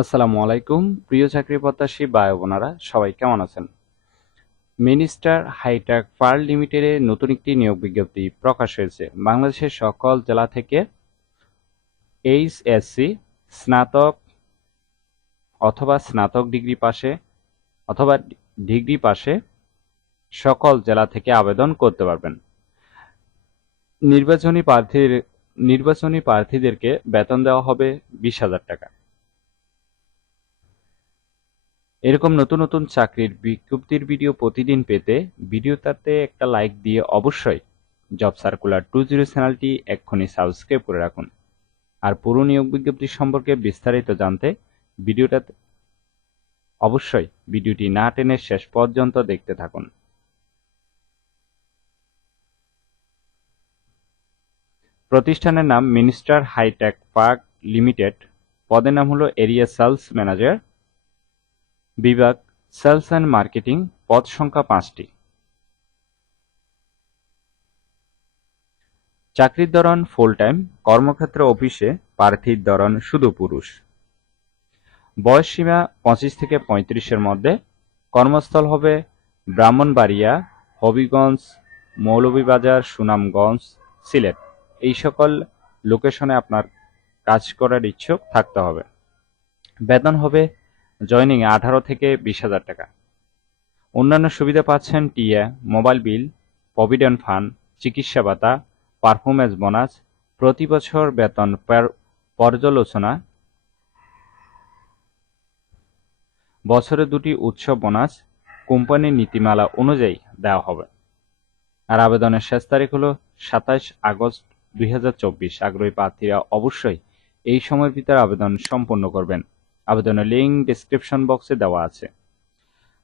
আসসালামু আলাইকুম প্রিয় চাকরি প্রত্যাশী ভাই বোনেরা সবাই কেমন আছেন? মিনিস্টার হাইটেক ফার্ম লিমিটেডে নতুন একটি নিয়োগ বিজ্ঞপ্তি প্রকাশ হয়েছে। বাংলাদেশের সকল জেলা থেকে এইচএসসি স্নাতক অথবা স্নাতক ডিগ্রি পাশে অথবা ডিগ্রি পাশে সকল জেলা থেকে আবেদন করতে পারবেন। নির্বাচনী প্রার্থীদেরকে বেতন দেওয়া হবে 20,000 টাকা। এরকম নতুন নতুন চাকরির বিজ্ঞপ্তির ভিডিও প্রতিদিন পেতে ভিডিওটাতে একটা লাইক দিয়ে অবশ্যই জব সার্কুলার 20 চ্যানেলটি এক্ষুনি সাবস্ক্রাইব করে রাখুন। আর পুরো নিয়োগ বিজ্ঞপ্তি সম্পর্কে বিস্তারিত জানতে ভিডিওটাতে অবশ্যই ভিডিওটি না টেনে শেষ পর্যন্ত দেখতে থাকুন। প্রতিষ্ঠানের নাম মিনিস্টার হাইটেক পার্ক লিমিটেড। পদের নাম হলো এরিয়া সেলস ম্যানেজার, বিভাগ সেলস অ্যান্ড মার্কেটিং, পদ সংখ্যা 5টি। চাকরির ধরন ফুল টাইম, কর্মক্ষেত্র অফিসে, প্রার্থীর ধরন শুধু পুরুষ। বয়স সীমা 25 থেকে 35-এর মধ্যে। কর্মস্থল হবে ব্রাহ্মণবাড়িয়া, হবিগঞ্জ, মৌলভীবাজার, সুনামগঞ্জ, সিলেট। এই সকল লোকেশনে আপনার কাজ করার ইচ্ছুক থাকতে হবে। বেতন হবে জয়নিং 18 থেকে 20,000 টাকা। অন্যান্য সুবিধা পাচ্ছেন TA, mobile bill, provident fund, চিকিৎসা ভাতা, পারফরমেন্স বোনাস, প্রতি বছর বেতন পর্যালোচনা, বছরে 2টি উৎসব বোনাস কোম্পানির নীতিমালা অনুযায়ী দেওয়া হবে। আর আবেদনের শেষ তারিখ হলো 27 আগস্ট 2024। আগ্রহী প্রার্থীরা অবশ্যই এই সময়ের ভিতরে আবেদন সম্পন্ন করবেন। আবেদনের লিঙ্ক ডেসক্রিপশন বক্সে দেওয়া আছে।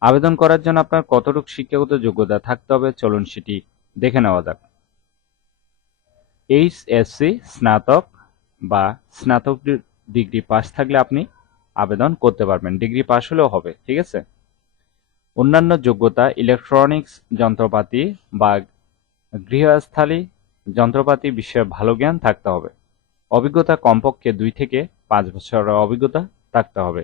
আবেদন করার জন্য আপনার কতটুকু শিক্ষাগত যোগ্যতা থাকতে হবে চলুন সেটি দেখে নেওয়া যাক। এইচএসসি স্নাতক বা স্নাতক ডিগ্রি পাস থাকলে আপনি আবেদন করতে পারবেন। ডিগ্রি পাস হলেও হবে, ঠিক আছে। অন্যান্য যোগ্যতা ইলেকট্রনিক্স যন্ত্রপাতি বা গৃহস্থালী যন্ত্রপাতি বিষয়ে ভালো জ্ঞান থাকতে হবে। অভিজ্ঞতা কমপক্ষে 2 থেকে 5 বছরের অভিজ্ঞতা থাকতে হবে।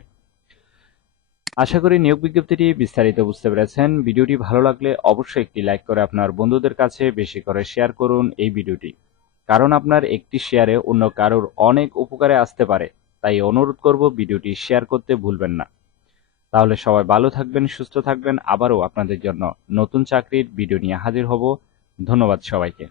আশা করি নিয়োগ বিজ্ঞপ্তিটি বিস্তারিত বুঝতে পেরেছেন। ভিডিওটি ভালো লাগলে অবশ্যই একটি লাইক করে আপনার বন্ধুদের কাছে বেশি করে শেয়ার করুন এই ভিডিওটি, কারণ আপনার একটি শেয়ারে অন্য কারোর অনেক উপকারে আসতে পারে। তাই অনুরোধ করব ভিডিওটি শেয়ার করতে ভুলবেন না। তাহলে সবাই ভালো থাকবেন, সুস্থ থাকবেন। আবারও আপনাদের জন্য নতুন চাকরির ভিডিও নিয়ে হাজির হব। ধন্যবাদ সবাইকে।